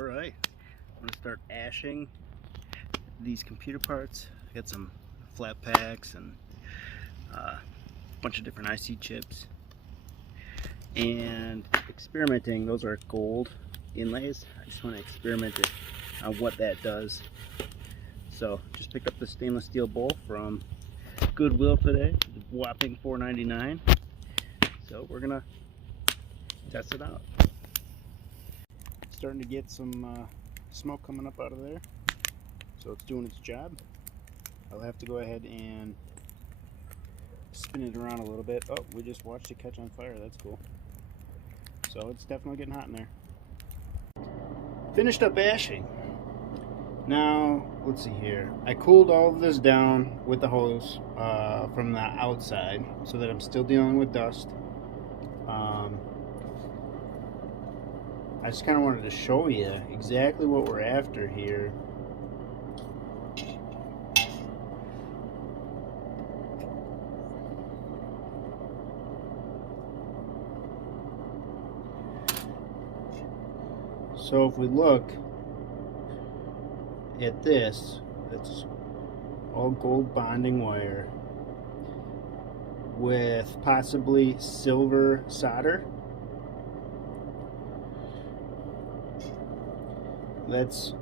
Alright, I'm going to start ashing these computer parts. I got some flat packs and a bunch of different IC chips. And experimenting, those are gold inlays. I just want to experiment on what that does. So just picked up the stainless steel bowl from Goodwill today, a whopping $4.99. So we're gonna test it out. Starting to get some smoke coming up out of there, so it's doing its job. I'll have to go ahead and spin it around a little bit. Oh, we just watched it catch on fire. That's cool. So it's definitely getting hot in there. Finished up ashing. Now, let's see here. I cooled all of this down with the hose from the outside so that I'm still dealing with dust. I just kind of wanted to show you exactly what we're after here. So if we look at this, it's all gold bonding wire with possibly silver solder. That's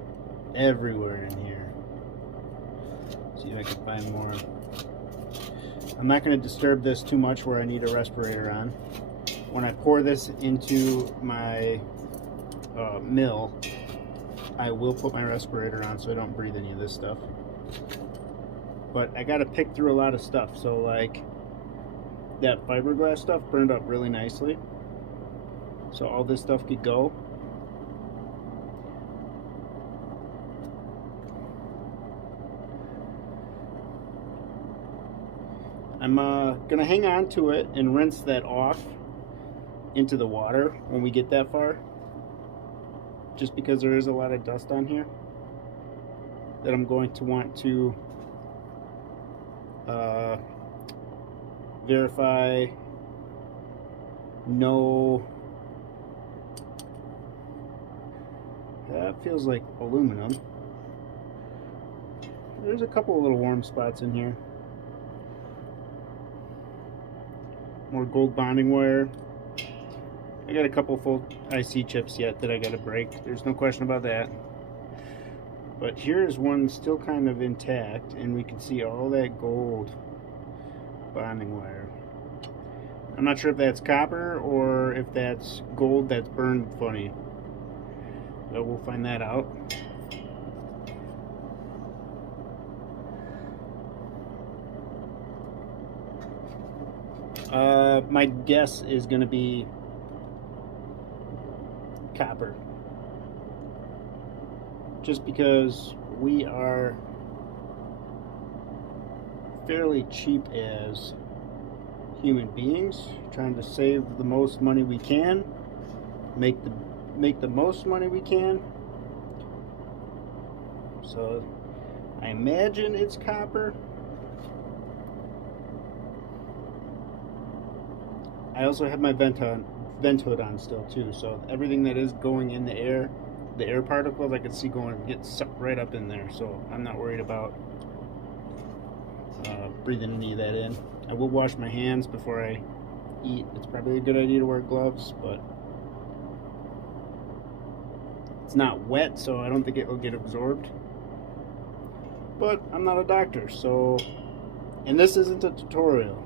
everywhere in here. See if I can find more. I'm not going to disturb this too much where I need a respirator on. When I pour this into my mill, I will put my respirator on so I don't breathe any of this stuff. But I got to pick through a lot of stuff. So like that fiberglass stuff burned up really nicely. So all this stuff could go. I'm gonna hang on to it and rinse that off into the water when we get that far, just because there is a lot of dust on here that I'm going to want to verify no, that feels like aluminum. There's a couple of little warm spots in here. More gold bonding wire. I got a couple full IC chips yet that I got to break. There's no question about that. But here is one still kind of intact, and we can see all that gold bonding wire. I'm not sure if that's copper or if that's gold that's burned funny. But we'll find that out. My guess is going to be copper, just because we are fairly cheap as human beings, trying to save the most money we can, make the most money we can. So I imagine it's copper. I also have my vent hood on still too, so everything that is going in the air particles I can see get sucked right up in there, so I'm not worried about breathing any of that in. I will wash my hands before I eat. It's probably a good idea to wear gloves, but it's not wet, so I don't think it will get absorbed. But I'm not a doctor, so, and this isn't a tutorial.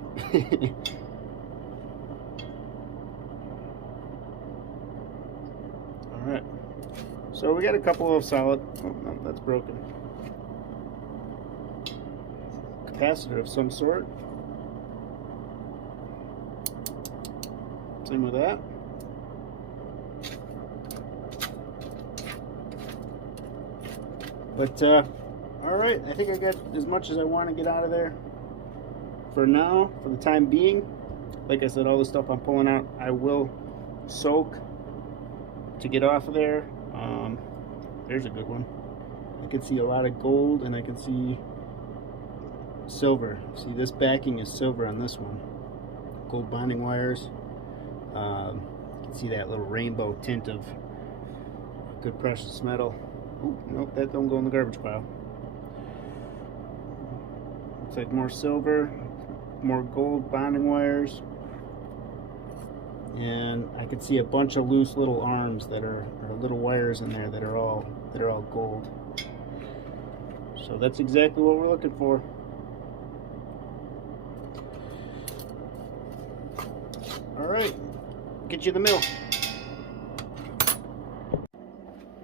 Alright, so we got a couple of solid, oh no, that's broken, capacitor of some sort. Same with that. But, alright, I think I got as much as I want to get out of there for now, for the time being. Like I said, all the stuff I'm pulling out, I will soak to get off of there. There's a good one. I can see a lot of gold, and I can see silver. See, this backing is silver on this one. Gold bonding wires. You can see that little rainbow tint of Good precious metal. Ooh, nope, that don't go in the garbage pile. Looks like more silver, more gold bonding wires, and I can see a bunch of loose little arms that are, or little wires in there that are all gold. So that's exactly what we're looking for. All right, get you the mill.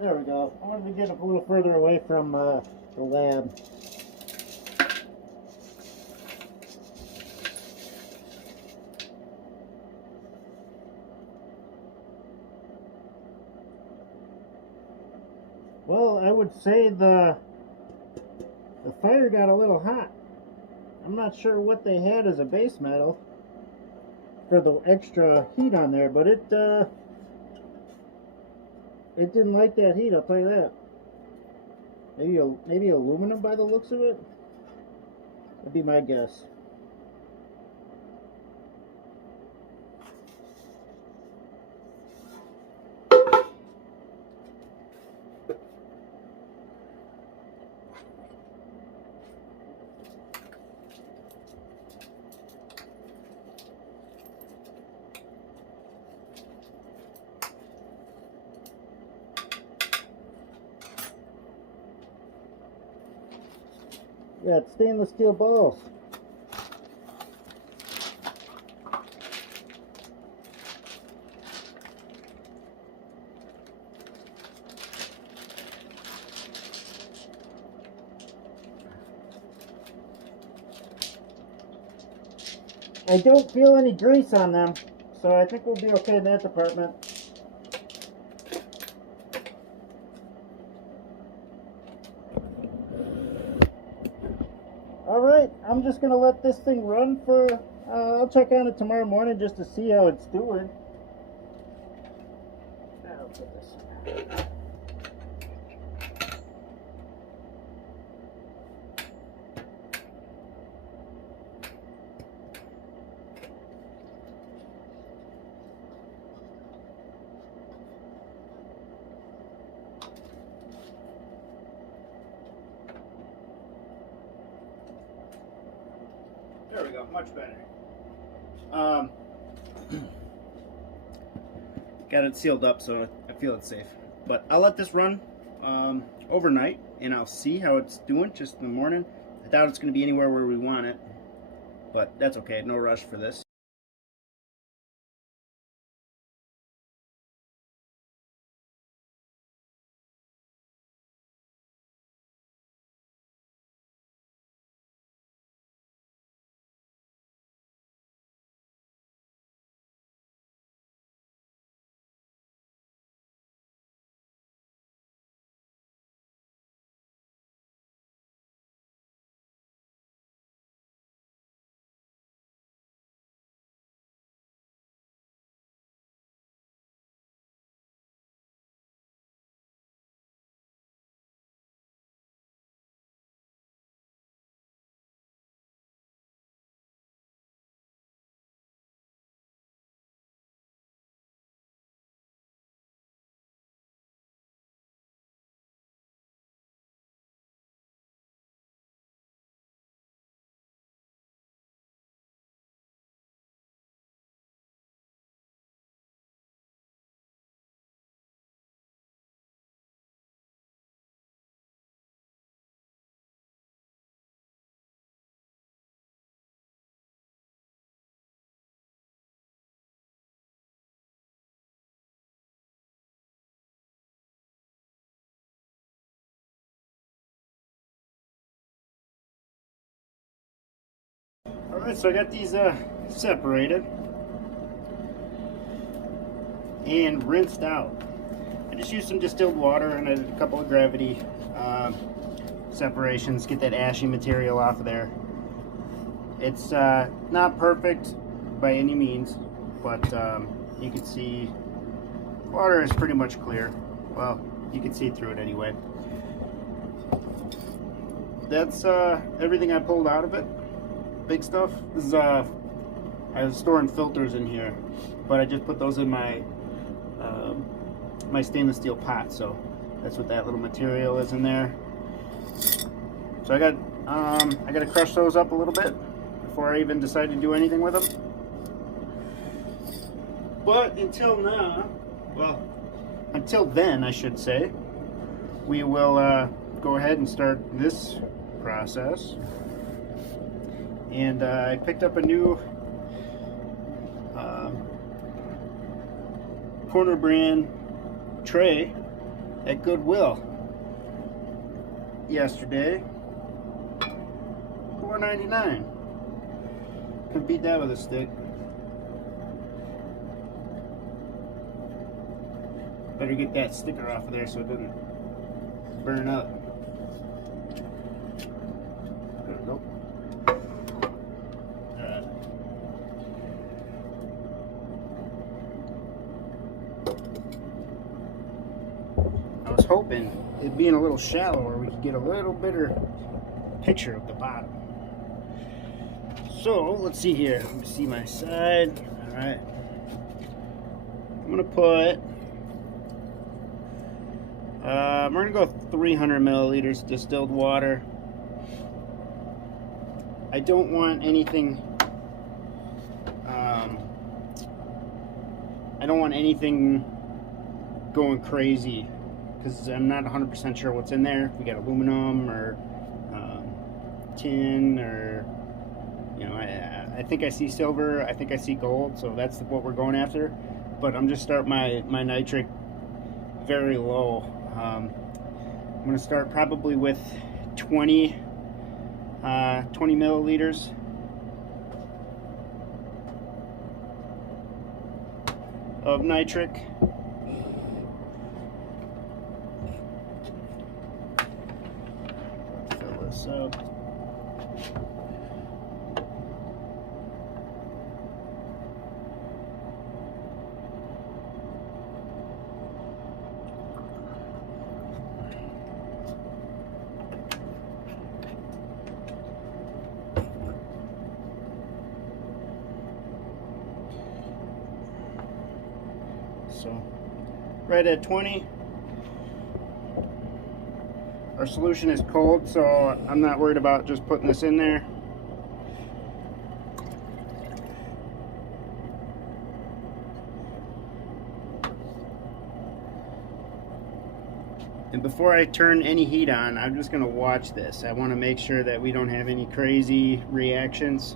There we go. I wanted to get a little further away from the lab. Well, I would say the fire got a little hot. I'm not sure what they had as a base metal for the extra heat on there, but it didn't like that heat, I'll tell you that. Maybe aluminum by the looks of it? That'd be my guess. Yeah, it's stainless steel balls. I don't feel any grease on them, so I think we'll be okay in that department. Alright, I'm just going to let this thing run for, I'll check on it tomorrow morning just to see how it's doing. I'll put this in. There we go, much better. Got it sealed up, so I feel it's safe. But I'll let this run overnight, and I'll see how it's doing just in the morning. I doubt it's going to be anywhere where we want it, but that's okay, no rush for this. Alright, so I got these separated and rinsed out. I just used some distilled water and I did a couple of gravity separations, get that ashy material off of there. It's not perfect by any means, but you can see water is pretty much clear. Well, you can see through it anyway. That's everything I pulled out of it. Big stuff. This is I was storing filters in here, but I just put those in my my stainless steel pot, so That's what that little material is in there. So I got to crush those up a little bit before I even decide to do anything with them. But until now, well, until then, I should say, we will go ahead and start this process. And I picked up a new Corner brand tray at Goodwill yesterday. $4.99. Couldn't beat that with a stick. Better get that sticker off of there so it doesn't burn up. There we go. Alright. I was hoping it being a little shallower we could get a little better picture of the bottom. So let's see here. Let me see my side. Alright. I'm gonna put we're gonna go 300 milliliters distilled water. I don't want anything I don't want anything going crazy because I'm not 100% sure what's in there. If we got aluminum or tin, or you know, I think I see silver, I think I see gold, so that's what we're going after. But I'm just start my nitric very low. I'm going to start probably with 20 milliliters. Of nitric. Fill this up. So right at 20. Our solution is cold, so I'm not worried about just putting this in there. And before I turn any heat on, I'm just going to watch this. I want to make sure that we don't have any crazy reactions.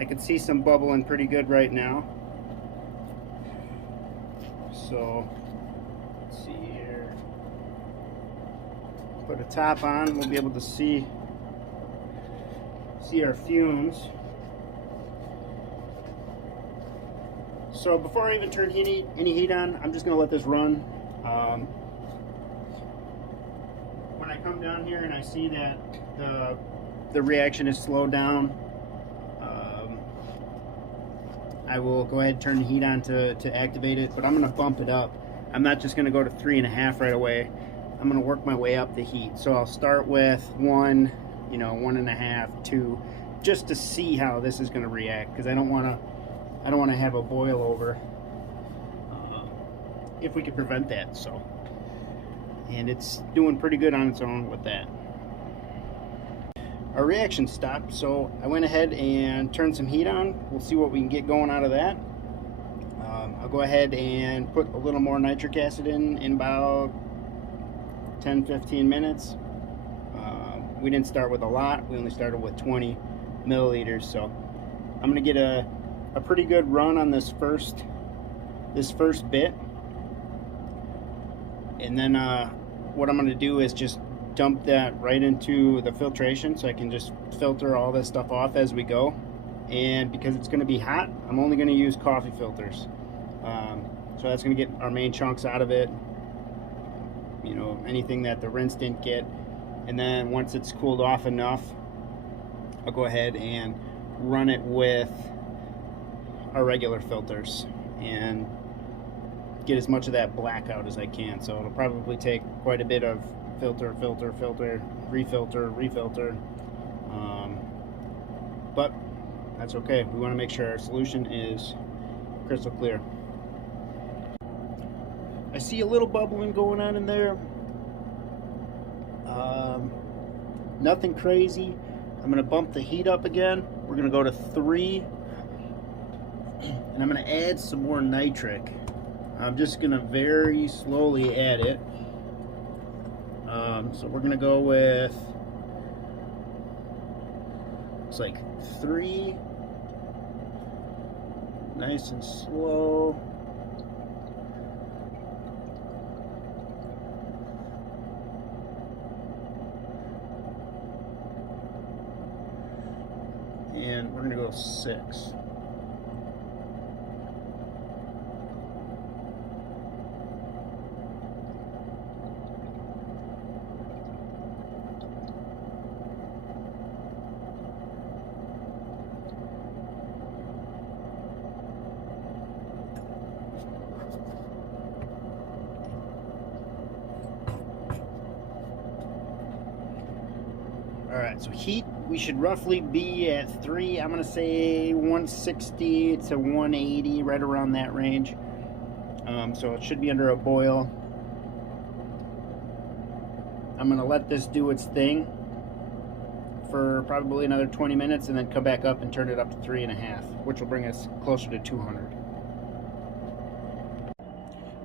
I can see some bubbling pretty good right now. So, let's see here. Put a top on, we'll be able to see our fumes. So before I even turn any heat on, I'm just going to let this run. When I come down here and I see that the reaction is slowed down, I will go ahead and turn the heat on to activate it, but I'm going to bump it up. I'm not just going to go to 3.5 right away. I'm going to work my way up the heat. So I'll start with 1, 1.5, 2, just to see how this is going to react, because I don't want to have a boil over if we can prevent that. So, and it's doing pretty good on its own with that. Our reaction stopped, so I went ahead and turned some heat on. We'll see what we can get going out of that. I'll go ahead and put a little more nitric acid in about 10-15 minutes. We didn't start with a lot. We only started with 20 milliliters, so I'm going to get a pretty good run on this first bit. And then what I'm going to do is just dump that right into the filtration so I can just filter all this stuff off as we go. And because it's going to be hot, I'm only going to use coffee filters. So that's going to get our main chunks out of it, anything that the rinse didn't get. And then once it's cooled off enough, I'll go ahead and run it with our regular filters and get as much of that black out as I can. So it'll probably take quite a bit of filter, refilter. But that's okay. We want to make sure our solution is crystal clear. I see a little bubbling going on in there. Nothing crazy. I'm going to bump the heat up again. We're going to go to 3. And I'm going to add some more nitric. I'm just going to very slowly add it. So we're going to go with, it's like 3. Nice and slow. And we're going to go 6. Alright, so heat, we should roughly be at 3. I'm going to say 160 to 180, right around that range. So it should be under a boil. I'm going to let this do its thing for probably another 20 minutes and then come back up and turn it up to 3.5, which will bring us closer to 200.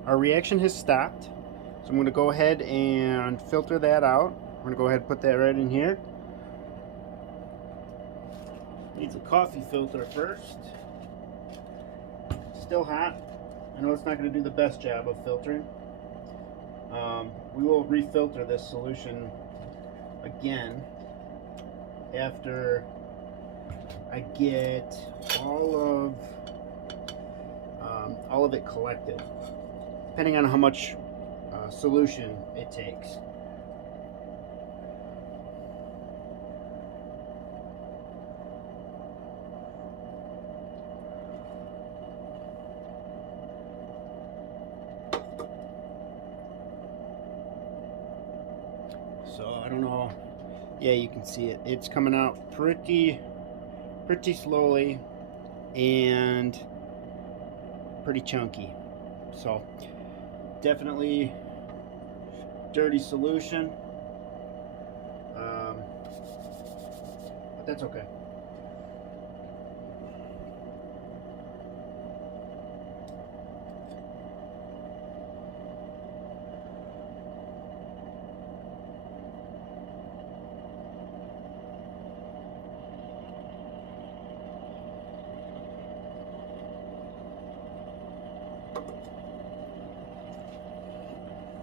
Our reaction has stopped, so I'm going to go ahead and filter that out. I'm going to go ahead and put that right in here. Needs a coffee filter first. Still hot. I know it's not going to do the best job of filtering. We will refilter this solution again after I get all of it collected, depending on how much solution it takes. So I don't know. Yeah, you can see it. It's coming out pretty slowly and pretty chunky. So definitely dirty solution, but that's okay.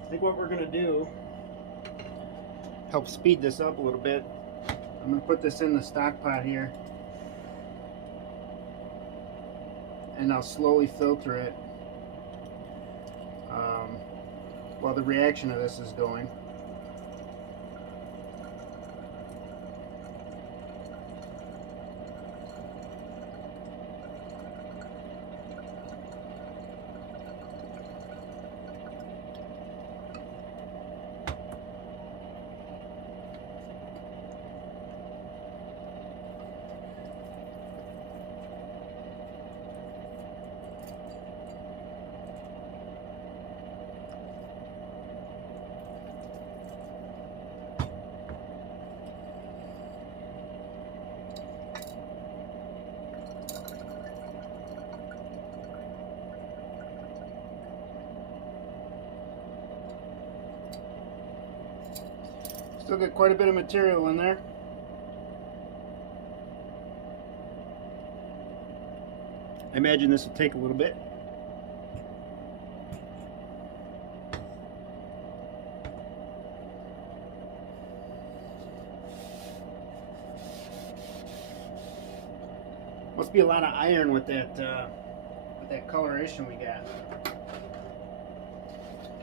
I think what we're going to do, help speed this up a little bit, I'm going to put this in the stock pot here and I'll slowly filter it while the reaction of this is going. Still got quite a bit of material in there. I imagine this will take a little bit. Must be a lot of iron with that coloration we got.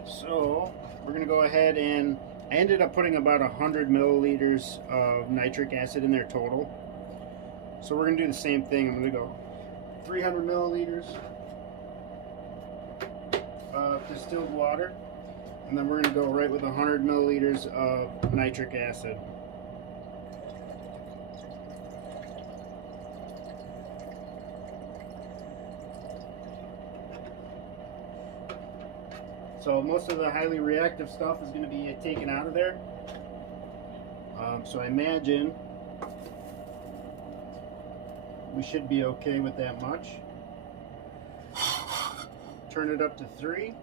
So we're gonna go ahead and I ended up putting about 100 milliliters of nitric acid in there total. So we're gonna do the same thing. I'm gonna go 300 milliliters of distilled water, and then we're gonna go right with 100 milliliters of nitric acid. So most of the highly reactive stuff is going to be taken out of there. So I imagine we should be okay with that much. Turn it up to 3.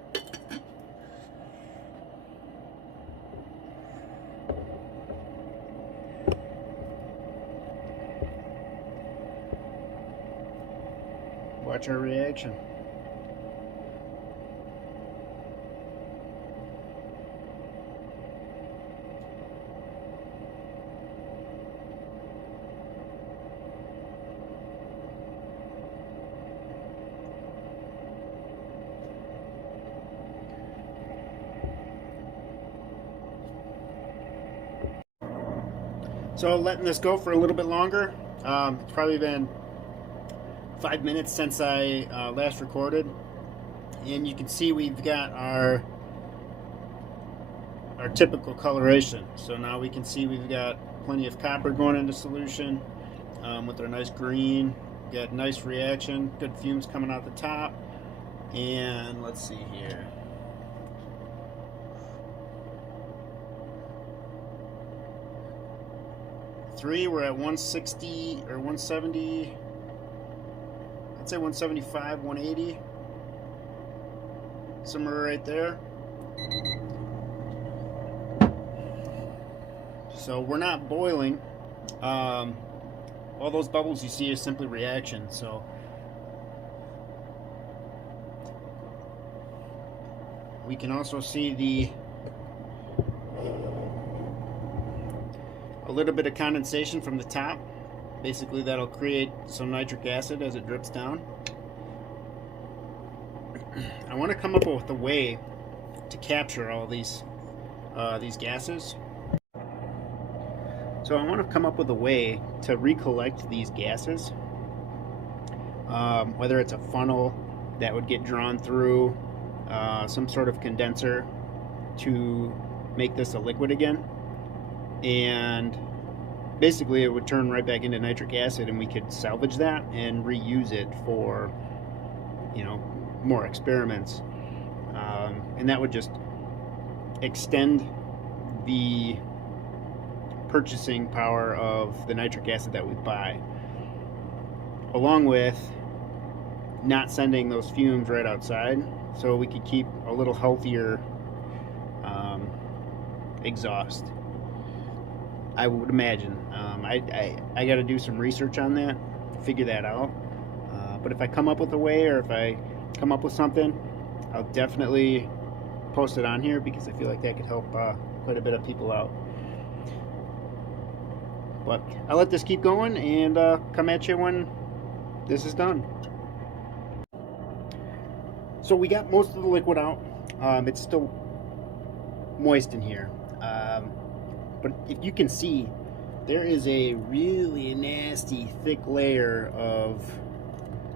Watch our reaction. So letting this go for a little bit longer. It's probably been 5 minutes since I last recorded, and you can see we've got our typical coloration. So now we can see we've got plenty of copper going into solution with our nice green. Got nice reaction, good fumes coming out the top, and let's see here. We're at 160 or 170. I'd say 175, 180, somewhere right there. So we're not boiling. All those bubbles you see is simply reaction. So we can also see a little bit of condensation from the top. Basically, that'll create some nitric acid as it drips down. I want to come up with a way to capture all these gases. So I want to come up with a way to recollect these gases. Whether it's a funnel that would get drawn through some sort of condenser to make this a liquid again, and basically it would turn right back into nitric acid, and we could salvage that and reuse it for, you know, more experiments, and that would just extend the purchasing power of the nitric acid that we buy, along with not sending those fumes right outside, so we could keep a little healthier exhaust, I would imagine. I got to do some research on that, figure that out. But if I come up with a way, or if I come up with something, I'll definitely post it on here, because I feel like that could help quite a bit of people out. But I'll let this keep going and come at you when this is done. So we got most of the liquid out. It's still moist in here. But if you can see, there is a really nasty thick layer of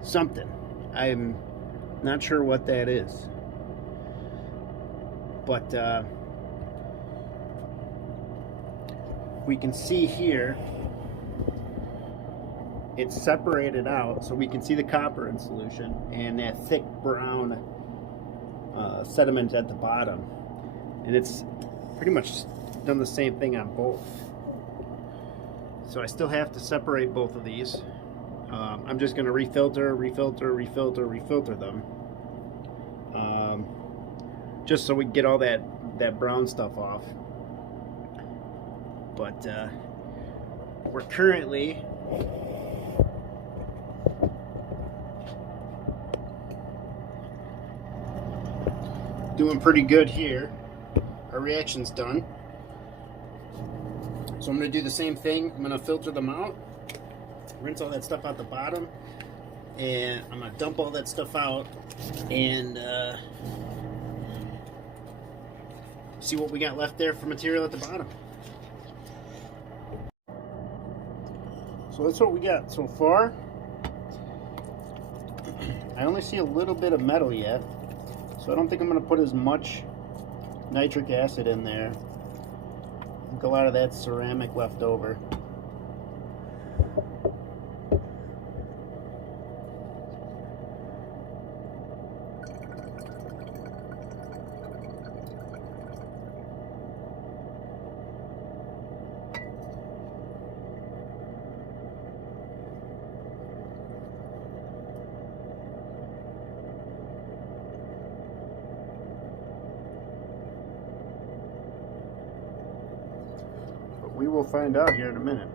something. I'm not sure what that is. But we can see here, it's separated out, so we can see the copper in solution and that thick brown sediment at the bottom. And it's pretty much done the same thing on both. So I still have to separate both of these. I'm just going to refilter them, just so we get all that brown stuff off. But we're currently doing pretty good here. Our reaction's done. So I'm going to do the same thing. I'm going to filter them out, rinse all that stuff out the bottom, and I'm going to dump all that stuff out and see what we got left there for material at the bottom. So that's what we got so far. I only see a little bit of metal yet, so I don't think I'm going to put as much nitric acid in there. I think a lot of that's ceramic left over. we'll find out here in a minute.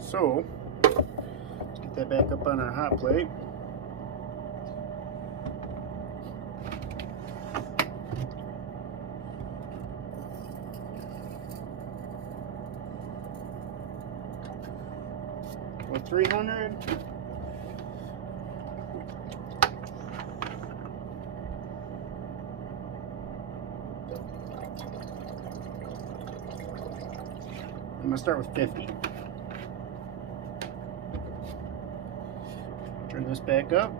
So, let's get that back up on our hot plate. With 300. I'm going to start with 50. Turn this back up.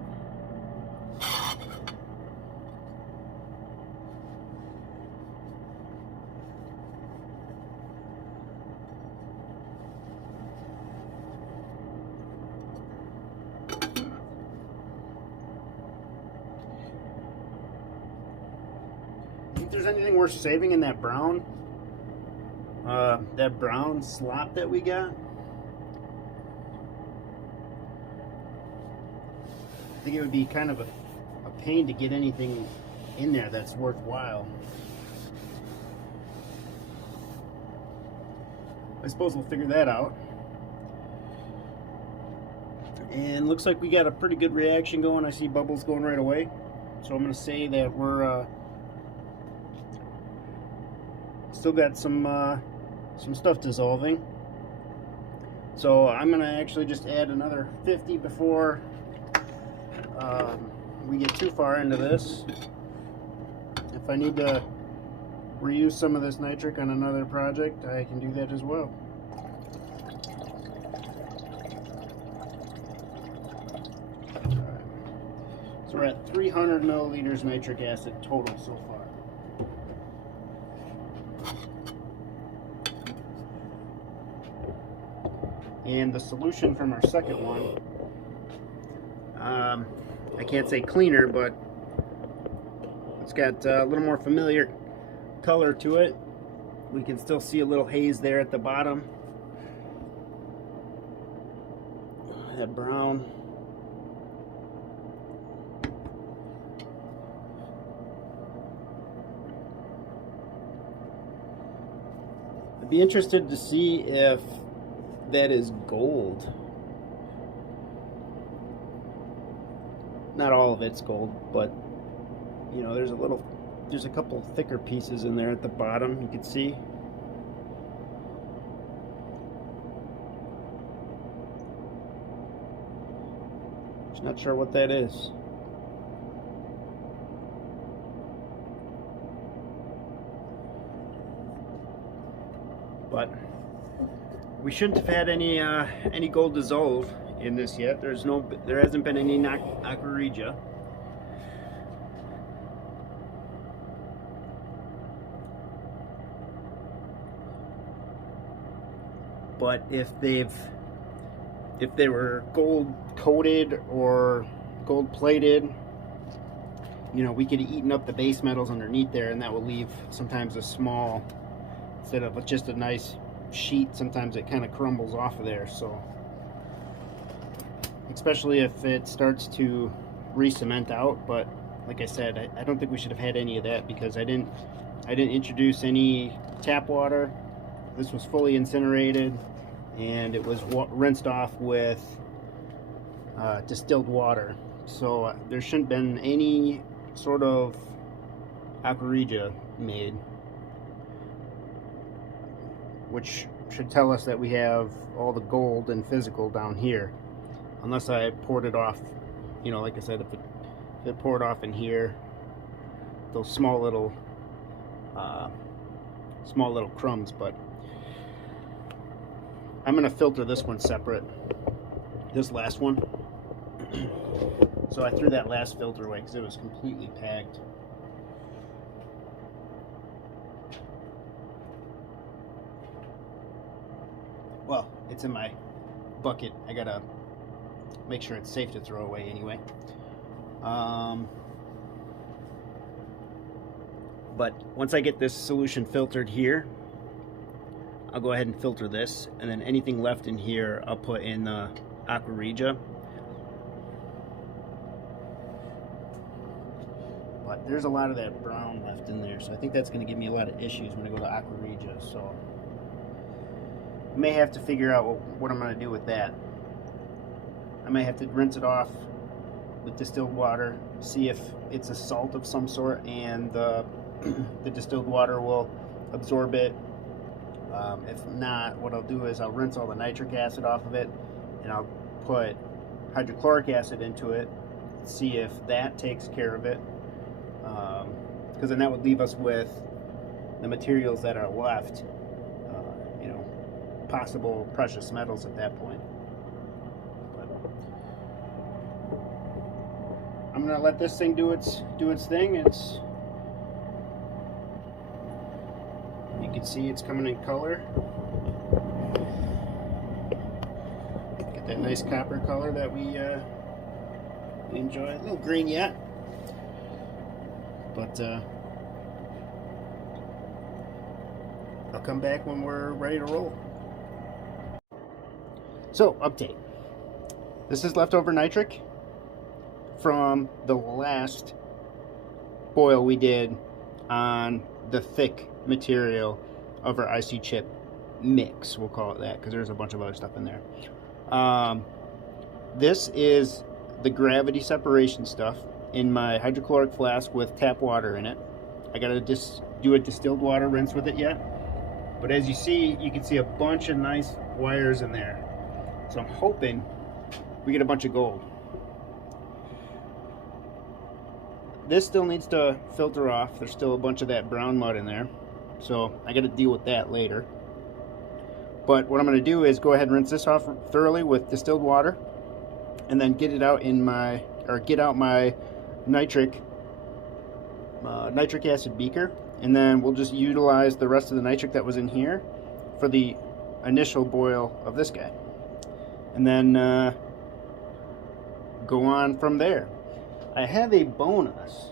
Think there's anything worth saving in that brown slop that we got? I think it would be kind of a pain to get anything in there that's worthwhile. I suppose we'll figure that out. And looks like we got a pretty good reaction going. I see bubbles going right away. So I'm going to say that we're still got some stuff dissolving. So I'm going to actually just add another 50 before we get too far into this. If I need to reuse some of this nitric on another project, I can do that as well. So we're at 300 milliliters nitric acid total so far. And the solution from our second one, I can't say cleaner, but it's got a little more familiar color to it. We can still see a little haze there at the bottom. That brown. I'd be interested to see if that is gold. Not all of it's gold, but you know, there's a couple thicker pieces in there at the bottom, you can see. Just not sure what that is. But we shouldn't have had any gold dissolve in this yet. There hasn't been any aqua regia. But if they were gold coated or gold plated, you know, we could have eaten up the base metals underneath there, and that will leave sometimes a small, instead of just a nice sheet, sometimes it kind of crumbles off of there. So especially if it starts to re-cement out. But like I said, I don't think we should have had any of that, because I didn't introduce any tap water. This was fully incinerated, and it was rinsed off with distilled water. So there shouldn't have been any sort of aqua regia made, which should tell us that we have all the gold and physical down here, unless I poured it off. You know, like I said, if it poured off in here, those small little crumbs. But I'm gonna filter this one separate, this last one. So I threw that last filter away because it was completely packed. Well, it's in my bucket. I gotta make sure it's safe to throw away anyway. But once I get this solution filtered here, I'll go ahead and filter this, and then anything left in here I'll put in the aqua regia. But there's a lot of that brown left in there, so I think that's going to give me a lot of issues when I go to aqua regia. So I may have to figure out what I'm going to do with that. I may have to rinse it off with distilled water, see if it's a salt of some sort, and the distilled water will absorb it. If not, what I'll do is I'll rinse all the nitric acid off of it, and I'll put hydrochloric acid into it, see if that takes care of it, because then that would leave us with the materials that are left, you know, possible precious metals at that point. But I'm gonna let this thing do its thing. You can see it's coming in color. Get that nice copper color that we enjoy. A little green yet, but I'll come back when we're ready to roll. So, update. This is leftover nitric from the last boil we did on the thick material of our IC chip mix. We'll call it that because there's a bunch of other stuff in there. This is the gravity separation stuff in my hydrochloric flask with tap water in it. I gotta just do a distilled water rinse with it yet. But as you see, you can see a bunch of nice wires in there. So I'm hoping we get a bunch of gold. This still needs to filter off. There's still a bunch of that brown mud in there. So I got to deal with that later. But what I'm going to do is go ahead and rinse this off thoroughly with distilled water, and then get it out in my, or get out my nitric acid beaker, and then we'll just utilize the rest of the nitric that was in here for the initial boil of this guy, and then go on from there. I have a bonus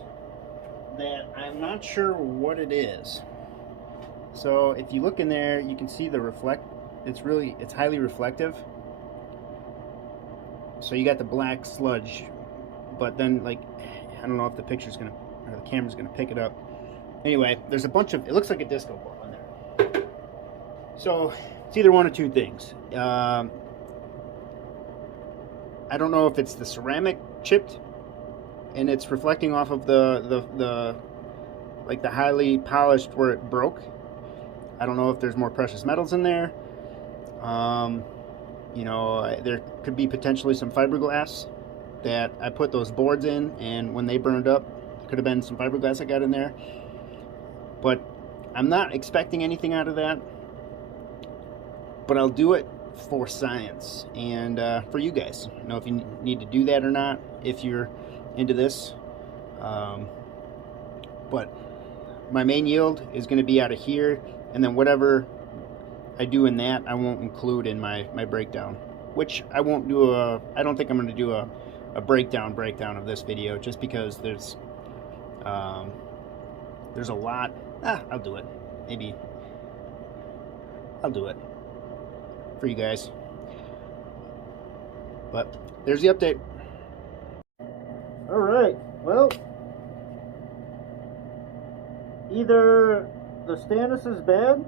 that I'm not sure what it is. So if you look in there, you can see the it's highly reflective. So you got the black sludge, but then, like, I don't know if the picture's gonna, or the camera's gonna pick it up. Anyway, there's a bunch of, it looks like a disco ball in there. So it's either one of two things. I don't know if it's the ceramic chipped and it's reflecting off of the like the highly polished where it broke. I don't know if there's more precious metals in there. You know, there could be potentially some fiberglass that I put those boards in, and when they burned up, could have been some fiberglass I got in there. But I'm not expecting anything out of that. But I'll do it for science and for you guys. You know, if you need to do that or not, if you're into this. But my main yield is going to be out of here, and then whatever I do in that, I won't include in my breakdown, which I won't do I don't think I'm going to do a breakdown of this video, just because there's a lot. I'll do it. Maybe I'll do it for you guys. But there's the update. All right, well, either the stannous is bad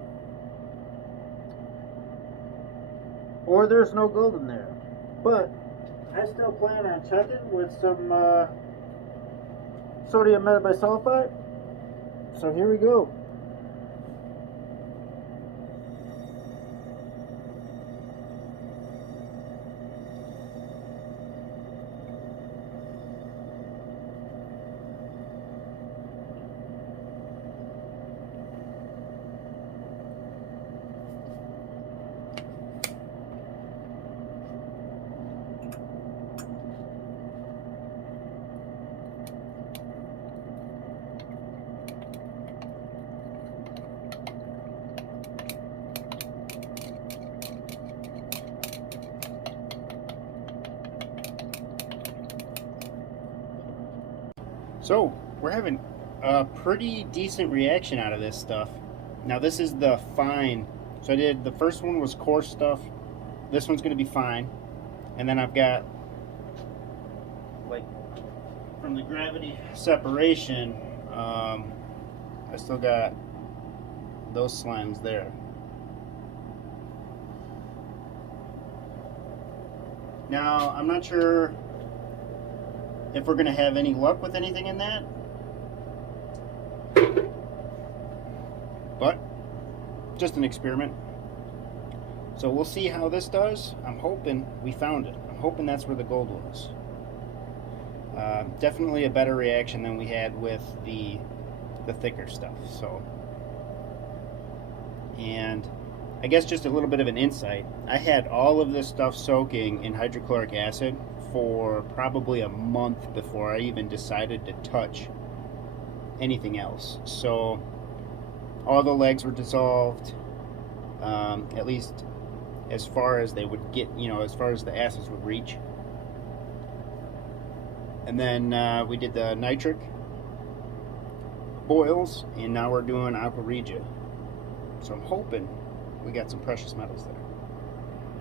or there's no gold in there, but I still plan on checking with some sodium metabisulfite. So here we go. So we're having a pretty decent reaction out of this stuff. Now this is the fine. So I did, the first one was coarse stuff. This one's going to be fine. And then I've got, like, from the gravity separation, I still got those slimes there. Now, I'm not sure if we're going to have any luck with anything in that, but just an experiment. So we'll see how this does. I'm hoping we found it. I'm hoping that's where the gold was. Definitely a better reaction than we had with the thicker stuff. So, and I guess just a little bit of an insight. I had all of this stuff soaking in hydrochloric acid for probably a month before I even decided to touch anything else. So all the legs were dissolved, at least as far as they would get, as far as the acids would reach. And then we did the nitric boils, and now we're doing aqua regia. So I'm hoping we got some precious metals there.